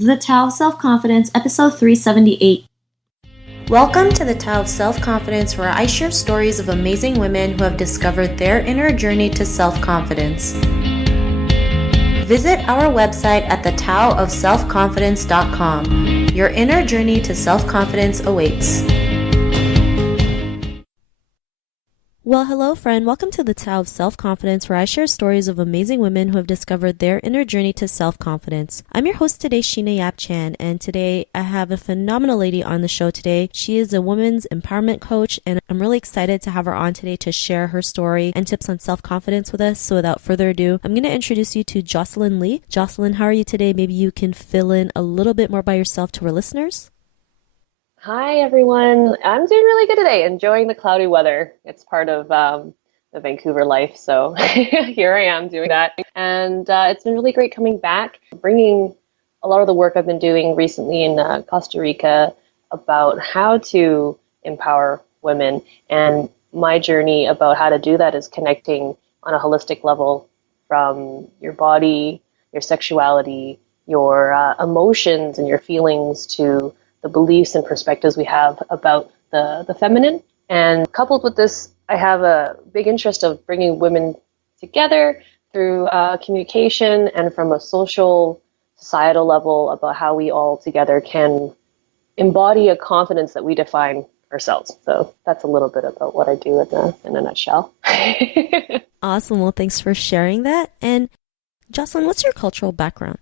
The Tao of Self-Confidence, episode 378. Welcome to the Tao of Self-Confidence, where I share stories of amazing women who have discovered their inner journey to self-confidence. Visit our website at thetaoofselfconfidence.com. Your inner journey to self-confidence awaits. Well, hello, friend. Welcome to the Tao of Self-Confidence, where I share stories of amazing women who have discovered their inner journey to self-confidence. I'm your host today, Sheena Yap Chan, and today I have a phenomenal lady on the show today. She is a women's empowerment coach, and I'm really excited to have her on today to share her story and tips on self-confidence with us. So without further ado, I'm going to introduce you to Jocelyn Lee. Jocelyn, how are you today? Maybe you can fill in a little bit more by yourself to our listeners. Hi, everyone. I'm doing really good today, enjoying the cloudy weather. It's part of the Vancouver life, so here I am doing that. And it's been really great coming back, bringing a lot of the work I've been doing recently in Costa Rica about how to empower women. And my journey about how to do that is connecting on a holistic level from your body, your sexuality, your emotions and your feelings to the beliefs and perspectives we have about the feminine. And coupled with this, I have a big interest of bringing women together through communication and from a social, societal level about how we all together can embody a confidence that we define ourselves. So that's a little bit about what I do in a nutshell. Awesome. Well, thanks for sharing that. And Jocelyn, what's your cultural background?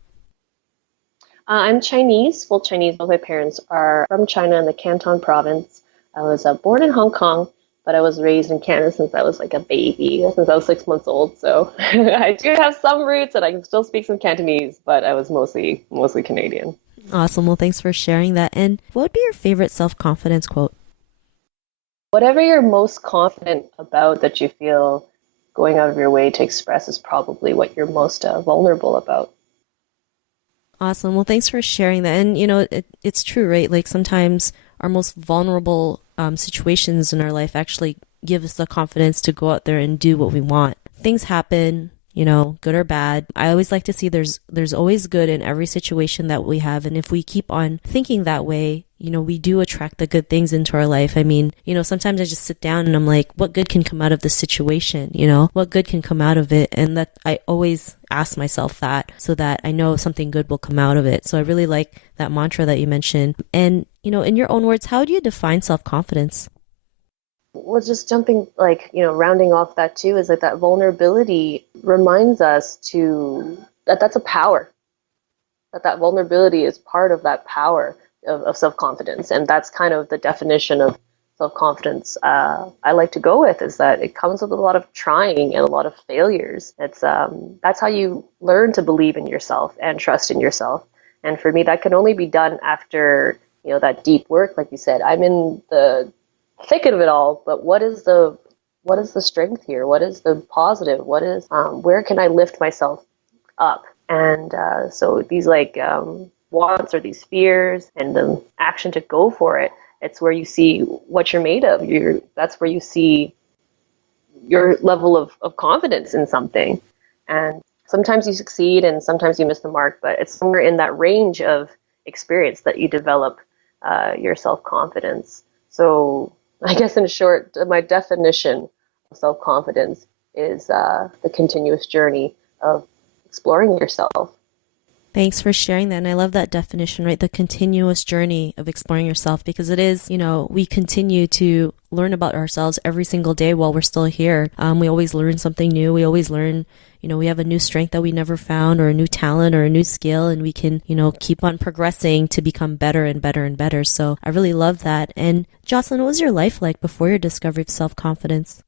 I'm Chinese, full Chinese. Both my parents are from China in the Canton province. I was born in Hong Kong, but I was raised in Canada since I was like a baby, since I was 6 months old. So I do have some roots and I can still speak some Cantonese, but I was mostly Canadian. Awesome. Well, thanks for sharing that. And what would be your favorite self-confidence quote? Whatever you're most confident about that you feel going out of your way to express is probably what you're most vulnerable about. Awesome. Well, thanks for sharing that. And, it's true, right? Like sometimes our most vulnerable situations in our life actually give us the confidence to go out there and do what we want. Things happen, good or bad. I always like to see there's always good in every situation that we have. And if we keep on thinking that way, we do attract the good things into our life. I mean, sometimes I just sit down and I'm like, what good can come out of this situation? What good can come out of it? And that I always ask myself that so that I know something good will come out of it. So I really like that mantra that you mentioned. And, in your own words, how do you define self-confidence? Well, just jumping, rounding off that too, is like that vulnerability reminds us that's a power, that vulnerability is part of that power of self-confidence. And that's kind of the definition of self-confidence I like to go with, is that it comes with a lot of trying and a lot of failures. It's that's how you learn to believe in yourself and trust in yourself. And for me, that can only be done after, that deep work. Like you said, I'm in the thicket of it all, but what is the strength here? What is the positive? What is where can I lift myself up? And so these wants or these fears and the action to go for it, it's where you see what you're made of. That's where you see your level of confidence in something. And sometimes you succeed and sometimes you miss the mark, but it's somewhere in that range of experience that you develop your self-confidence. So I guess in short, my definition of self-confidence is the continuous journey of exploring yourself. Thanks for sharing that. And I love that definition, right? The continuous journey of exploring yourself, because it is, we continue to learn about ourselves every single day while we're still here. We always learn something new. We always learn, we have a new strength that we never found, or a new talent or a new skill, and we can, keep on progressing to become better and better and better. So I really love that. And Jocelyn, what was your life like before your discovery of self-confidence?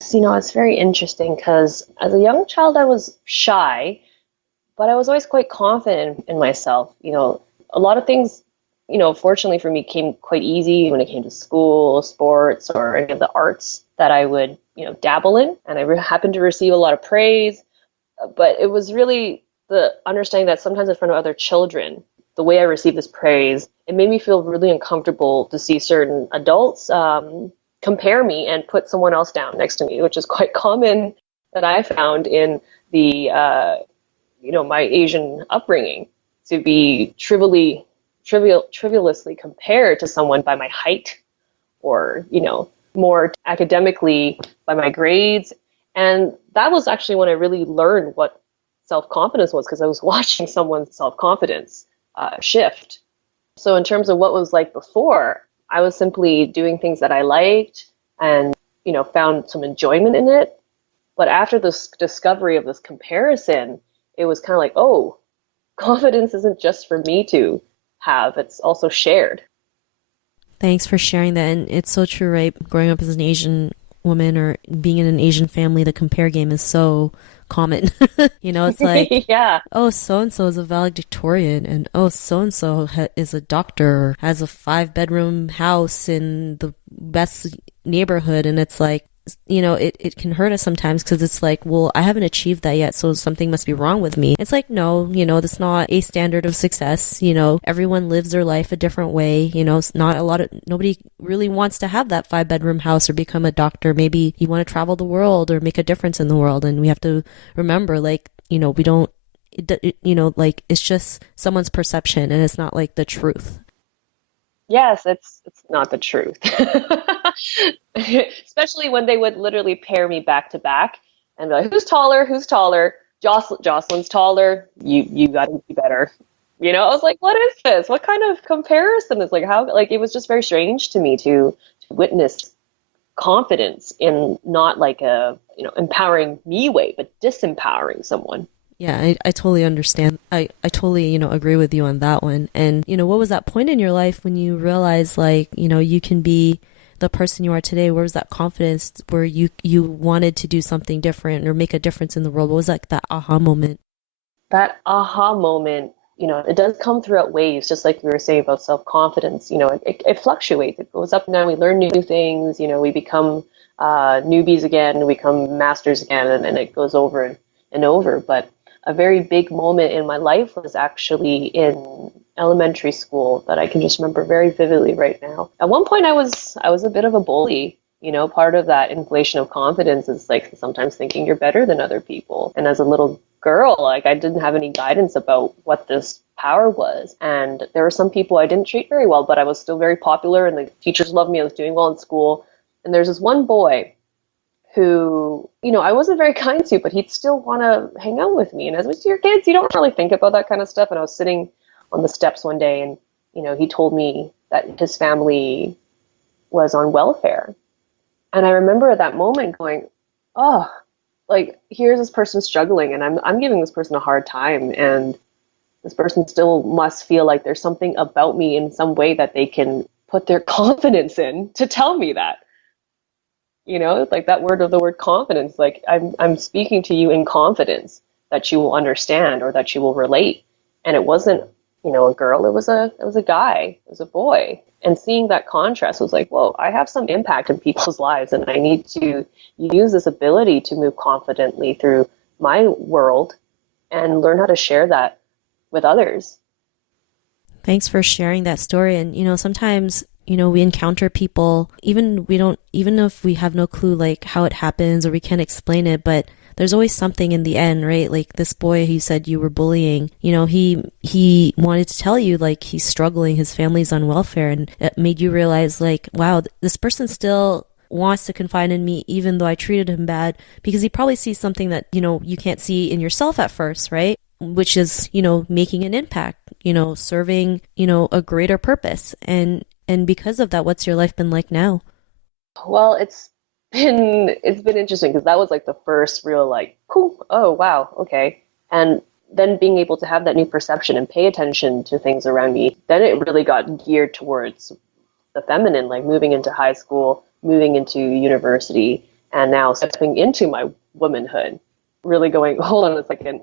It's very interesting because as a young child, I was shy, but I was always quite confident in myself. A lot of things, fortunately for me, came quite easy when it came to school, sports, or any of the arts that I would, dabble in. And I happened to receive a lot of praise. But it was really the understanding that sometimes in front of other children, the way I received this praise, it made me feel really uncomfortable to see certain adults compare me and put someone else down next to me, which is quite common that I found in the my Asian upbringing, to be trivialously compared to someone by my height or, more academically by my grades. And that was actually when I really learned what self-confidence was, because I was watching someone's self-confidence shift. So in terms of what was like before, I was simply doing things that I liked and, found some enjoyment in it. But after this discovery of this comparison, it was kind of like, oh, confidence isn't just for me to have, it's also shared. Thanks for sharing that. And it's so true, right? Growing up as an Asian woman or being in an Asian family, the compare game is so common. It's like, Yeah. oh, so and so is a valedictorian, and oh, so and so is a doctor, has a 5-bedroom house in the best neighborhood. And it's like, it can hurt us sometimes because it's like, well, I haven't achieved that yet, so something must be wrong with me. It's like, no, that's not a standard of success. Everyone lives their life a different way. It's not nobody really wants to have that 5-bedroom house or become a doctor. Maybe you want to travel the world or make a difference in the world. And we have to remember, like, we don't, like, it's just someone's perception and it's not like the truth. Yes, it's not the truth. Especially when they would literally pair me back to back and be like, who's taller? Who's taller? Jocelyn's taller. You gotta be better. I was like, what is this? What kind of comparison is, like, how, like, it was just very strange to me to witness confidence in not like a, empowering me way, but disempowering someone. Yeah, I totally understand. I totally, agree with you on that one. And, what was that point in your life when you realized, like, you can be the person you are today? Where was that confidence where you wanted to do something different or make a difference in the world? What was like that aha moment? That aha moment, it does come throughout waves, just like we were saying about self-confidence. It fluctuates. It goes up and down. We learn new things. We become newbies again, we become masters again, and it goes over and over. But a very big moment in my life was actually in elementary school that I can just remember very vividly right now. At one point, I was a bit of a bully. Part of that inflation of confidence is like sometimes thinking you're better than other people. And as a little girl, like, I didn't have any guidance about what this power was. And there were some people I didn't treat very well, but I was still very popular and the teachers loved me. I was doing well in school. And there's this one boy who, I wasn't very kind to, but he'd still want to hang out with me. And as you're kids, you don't really think about that kind of stuff. And I was sitting on the steps one day and, he told me that his family was on welfare. And I remember at that moment going, oh, like, here's this person struggling and I'm giving this person a hard time. And this person still must feel like there's something about me in some way that they can put their confidence in to tell me that. Like that the word confidence, like I'm speaking to you in confidence that you will understand or that you will relate. And it wasn't, a girl, it was a guy, it was a boy. And seeing that contrast was like, whoa, I have some impact in people's lives and I need to use this ability to move confidently through my world and learn how to share that with others. Thanks for sharing that story. And, sometimes, we encounter people, even if we have no clue, like, how it happens or we can't explain it, but there's always something in the end, right? Like this boy who said you were bullying, he wanted to tell you, like, he's struggling, his family's on welfare, and it made you realize, like, wow, this person still wants to confide in me even though I treated him bad, because he probably sees something that, you can't see in yourself at first, right? Which is, making an impact, serving, a greater purpose. And because of that, what's your life been like now? Well, it's been interesting because that was like the first real, like, cool, oh wow, okay. And then being able to have that new perception and pay attention to things around me, then it really got geared towards the feminine, like moving into high school, moving into university, and now stepping into my womanhood, really going, hold on a second,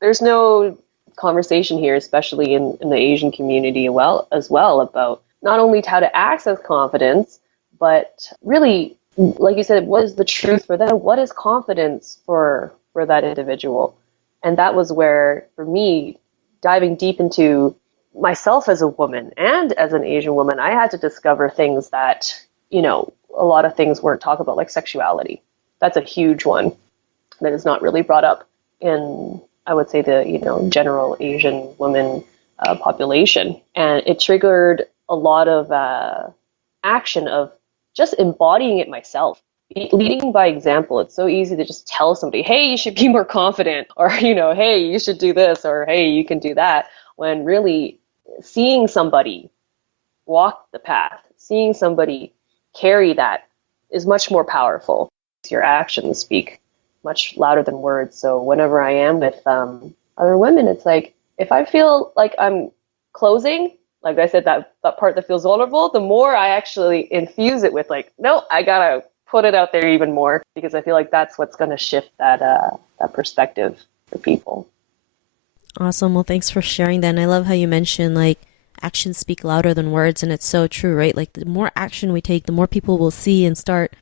there's no conversation here, especially in the Asian community as well, about not only how to access confidence, but really, like you said, what is the truth for them? What is confidence for that individual? And that was where, for me, diving deep into myself as a woman and as an Asian woman, I had to discover things that, a lot of things weren't talked about, like sexuality. That's a huge one that is not really brought up in, I would say, the, general Asian woman population. And it triggered a lot of action of just embodying it myself. Leading by example. It's so easy to just tell somebody, hey, you should be more confident, or, hey, you should do this, or hey, you can do that, when really seeing somebody walk the path, seeing somebody carry that is much more powerful. Your actions speak much louder than words. So whenever I am with other women, it's like, if I feel like I'm closing, like I said, that part that feels vulnerable, the more I actually infuse it with like, no, I gotta put it out there even more, because I feel like that's what's going to shift that perspective for people. Awesome. Well, thanks for sharing that. And I love how you mentioned like actions speak louder than words, and it's so true, right? Like the more action we take, the more people will see and start,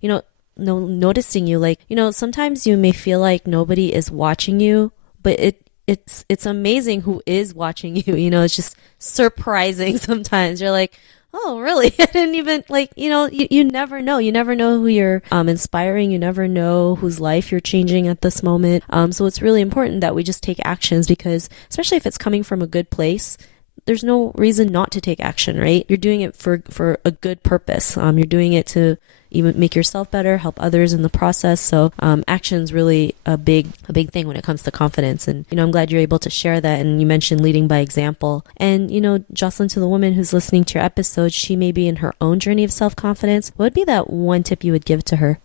noticing you. Like, sometimes you may feel like nobody is watching you, but it's amazing who is watching you. It's just surprising sometimes. You're like, oh, really? I didn't even you never know. You never know who you're inspiring. You never know whose life you're changing at this moment. So it's really important that we just take actions, because especially if it's coming from a good place, there's no reason not to take action, right? You're doing it for a good purpose. You're doing it to even make yourself better, help others in the process. So action's really a big thing when it comes to confidence. And, I'm glad you're able to share that. And you mentioned leading by example. And, Jocelyn, to the woman who's listening to your episode, she may be in her own journey of self-confidence. What would be that one tip you would give to her?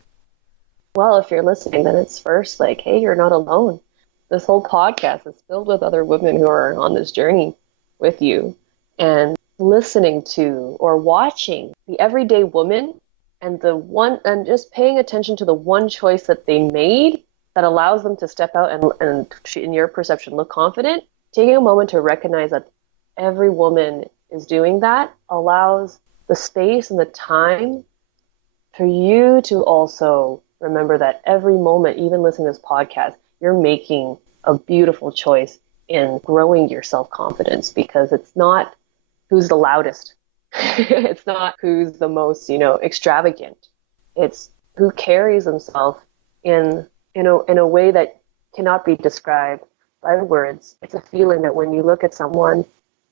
Well, if you're listening, then it's first like, hey, you're not alone. This whole podcast is filled with other women who are on this journey with you, and listening to or watching the everyday woman and just paying attention to the one choice that they made that allows them to step out and in your perception look confident. Taking a moment to recognize that every woman is doing that allows the space and the time for you to also remember that every moment, even listening to this podcast, you're making a beautiful choice in growing your self-confidence, because it's not who's the loudest. It's not who's the most, extravagant. It's who carries himself in a way that cannot be described by words. It's a feeling that when you look at someone,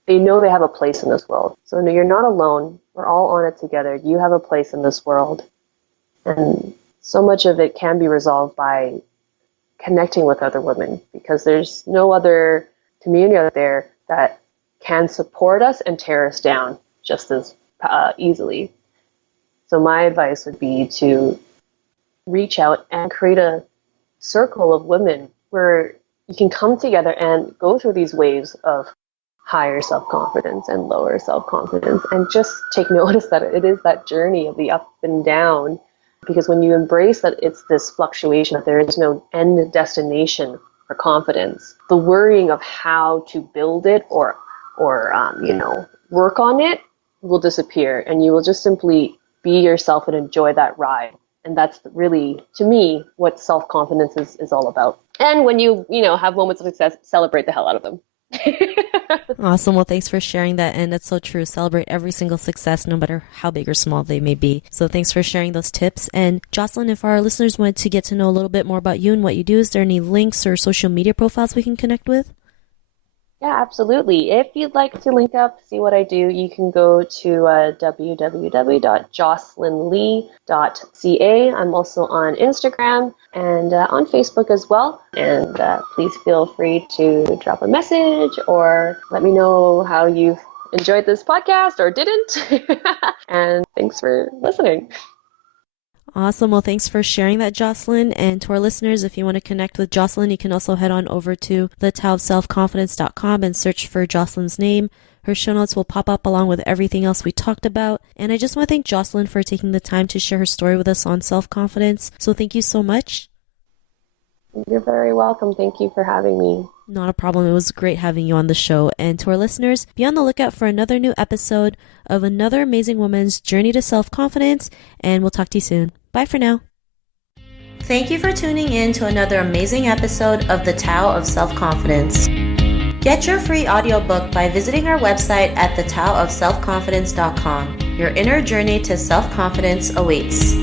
they know they have a place in this world. So no, you're not alone. We're all on it together. You have a place in this world. And so much of it can be resolved by connecting with other women, because there's no other community out there that can support us and tear us down just as easily. So my advice would be to reach out and create a circle of women where you can come together and go through these waves of higher self-confidence and lower self-confidence, and just take notice that it is that journey of the up and down. Because when you embrace that it's this fluctuation, that there is no end destination for confidence, the worrying of how to build it or work on it will disappear, and you will just simply be yourself and enjoy that ride. And that's really, to me, what self-confidence is all about. And when you have moments of success, celebrate the hell out of them. Awesome. Well, thanks for sharing that. And that's so true. Celebrate every single success, no matter how big or small they may be. So thanks for sharing those tips. And Jocelyn, if our listeners want to get to know a little bit more about you and what you do, is there any links or social media profiles we can connect with? Yeah, absolutely. If you'd like to link up, see what I do, you can go to www.jocelynlee.ca. I'm also on Instagram and on Facebook as well. And please feel free to drop a message or let me know how you've enjoyed this podcast or didn't. And thanks for listening. Awesome. Well, thanks for sharing that, Jocelyn. And to our listeners, if you want to connect with Jocelyn, you can also head on over to thetaoofselfconfidence.com and search for Jocelyn's name. Her show notes will pop up along with everything else we talked about. And I just want to thank Jocelyn for taking the time to share her story with us on self-confidence. So thank you so much. You're very welcome. Thank you for having me. Not a problem. It was great having you on the show. And to our listeners, be on the lookout for another new episode of another amazing woman's journey to self-confidence. And we'll talk to you soon. Bye for now. Thank you for tuning in to another amazing episode of The Tao of Self-Confidence. Get your free audiobook by visiting our website at thetaoofselfconfidence.com. Your inner journey to self-confidence awaits.